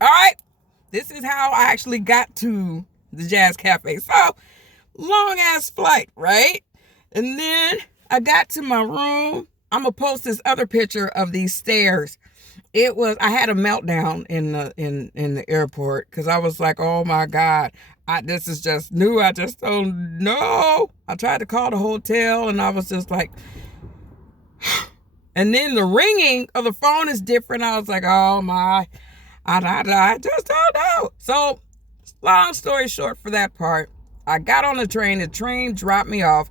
All right. This is how I actually got to the Jazz Cafe. So, long ass flight, right? And then I got to my room. I'm gonna post this other picture of these stairs. I had a meltdown in the airport because I was like, oh my God, this is just new. I just don't know. I tried to call the hotel and I was just like, and then the ringing of the phone is different. I was like, oh my, I just don't know. So, long story short, for that part, I got on the train. The train dropped me off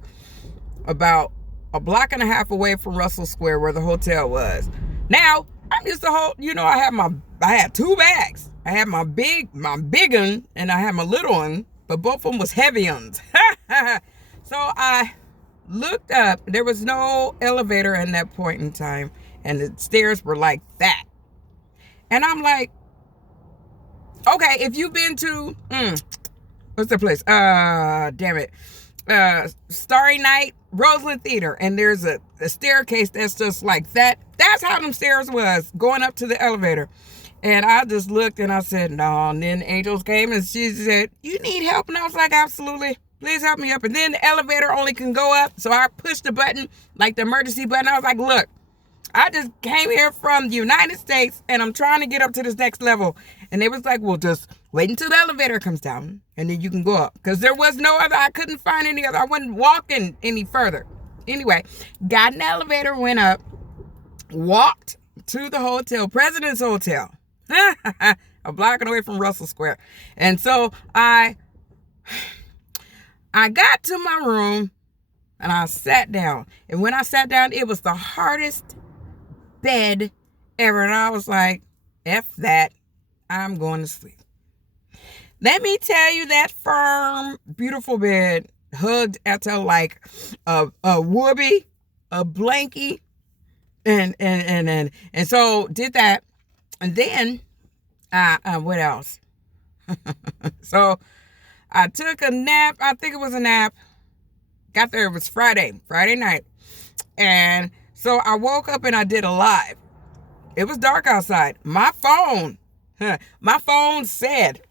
about a block and a half away from Russell Square where the hotel was. Now, I'm just I had two bags. I had my big one, and I had my little one, but both of them was heavy ones. So I looked up. There was no elevator in that point in time, and the stairs were like that. And I'm like, okay, if you've been to what's the place? Damn it. Starry Night, Roseland Theater, and there's a staircase that's just like that. That's how them stairs was going up to the elevator. And I just looked and I said, no. And then Angels came and she said, you need help? And I was like, absolutely. Please help me up. And then the elevator only can go up. So I pushed the button, like the emergency button. I was like, look, I just came here from the United States and I'm trying to get up to this next level. And they was like, well, just wait until the elevator comes down and then you can go up. Because there was no other, I couldn't find any other. I wasn't walking any further. Anyway, got in the elevator, went up, walked to the hotel, President's Hotel, a block away from Russell Square. And so I got to my room and I sat down. And when I sat down, it was the hardest bed ever. And I was like, F that. I'm going to sleep. Let me tell you, that firm, beautiful bed hugged Etta like a whoopee, a blankie, and so did that. And then what else? So I took a nap. I think it was a nap. Got there, it was Friday night. And so I woke up and I did a live. It was dark outside. My phone said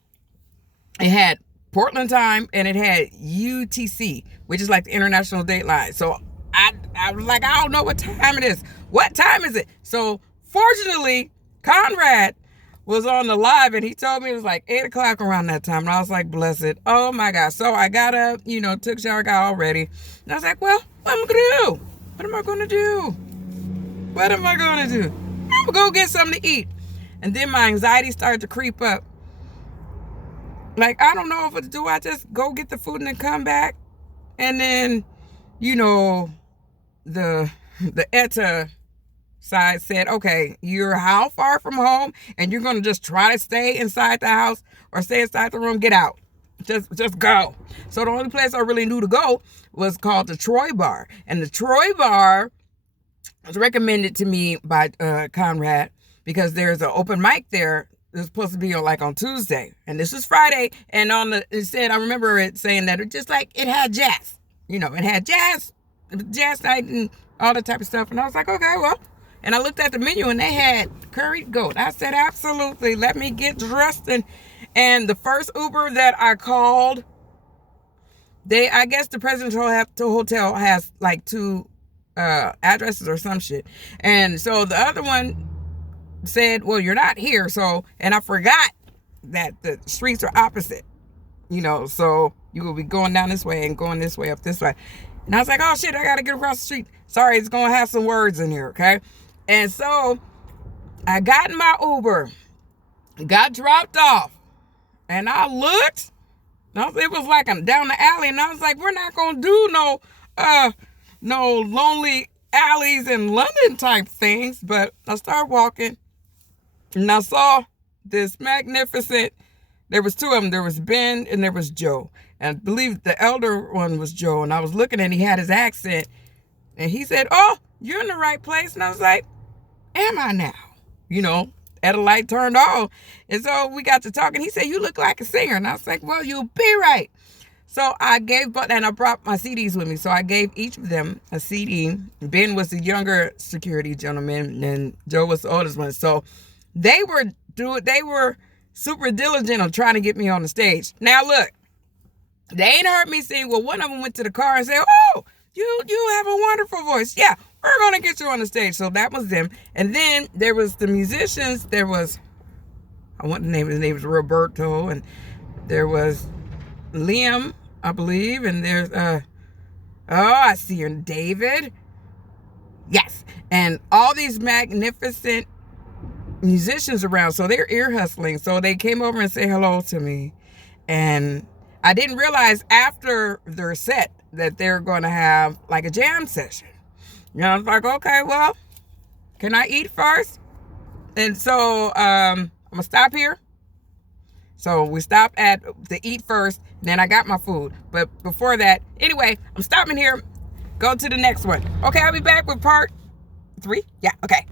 it had Portland time and it had UTC, which is like the International Dateline. So I was like, I don't know what time it is. What time is it? So fortunately, Conrad was on the live and he told me it was like 8 o'clock around that time. And I was like, bless it. Oh my God. So I got up, took a shower, got all ready. And I was like, well, what am I going to do? What am I going to do? What am I going to do? I'm going to go get something to eat. And then my anxiety started to creep up. Like, I don't know if do I just go get the food and then come back? And then, the Etta side said, okay, you're how far from home and you're going to just try to stay inside the house or stay inside the room? Get out. Just go. So the only place I really knew to go was called the Troy Bar. And the Troy Bar was recommended to me by Conrad because there's an open mic there. It's supposed to be on Tuesday. And this was Friday. And I remember it saying that it had jazz. It had jazz night and all that type of stuff. And I was like, okay, well. And I looked at the menu and they had curried goat. I said, absolutely. Let me get dressed. And the first Uber that I called, I guess the President's Hotel has like two addresses or some shit. And so the other one said, well, you're not here. So, and I forgot that the streets are opposite, so you will be going down this way and going this way up this way. And I was like, oh shit, I got to get across the street. Sorry, it's going to have some words in here. Okay. And so I got in my Uber, got dropped off, and I looked. It was like I'm down the alley, and I was like, we're not going to do no lonely alleys in London type things. But I started walking, and I saw this magnificent, there was two of them. There was Ben and there was Joe. And I believe the elder one was Joe. And I was looking and he had his accent. And he said, oh, you're in the right place. And I was like, am I now? At a light turned on. And so we got to talking. He said, you look like a singer. And I was like, well, you'll be right. So I brought my CDs with me. So I gave each of them a CD. Ben was the younger security gentleman and Joe was the oldest one. So they were super diligent on trying to get me on the stage. Now look, they ain't heard me sing. Well, one of them went to the car and said, "Oh, you have a wonderful voice. Yeah, we're gonna get you on the stage." So that was them. And then there was the musicians. There was, I want the name. His name was Roberto, and there was Liam, I believe, and there's I see her, David. Yes, and all these magnificent musicians around. So they're ear hustling. So they came over and say hello to me, and I didn't realize after their set that they're going to have like a jam session. I was like, okay, well, can I eat first? And so I'm gonna stop here. So we stopped at the eat first, and then I got my food. But before that, anyway, I'm stopping here. Go to the next one. Okay, I'll be back with part 3. Yeah, okay.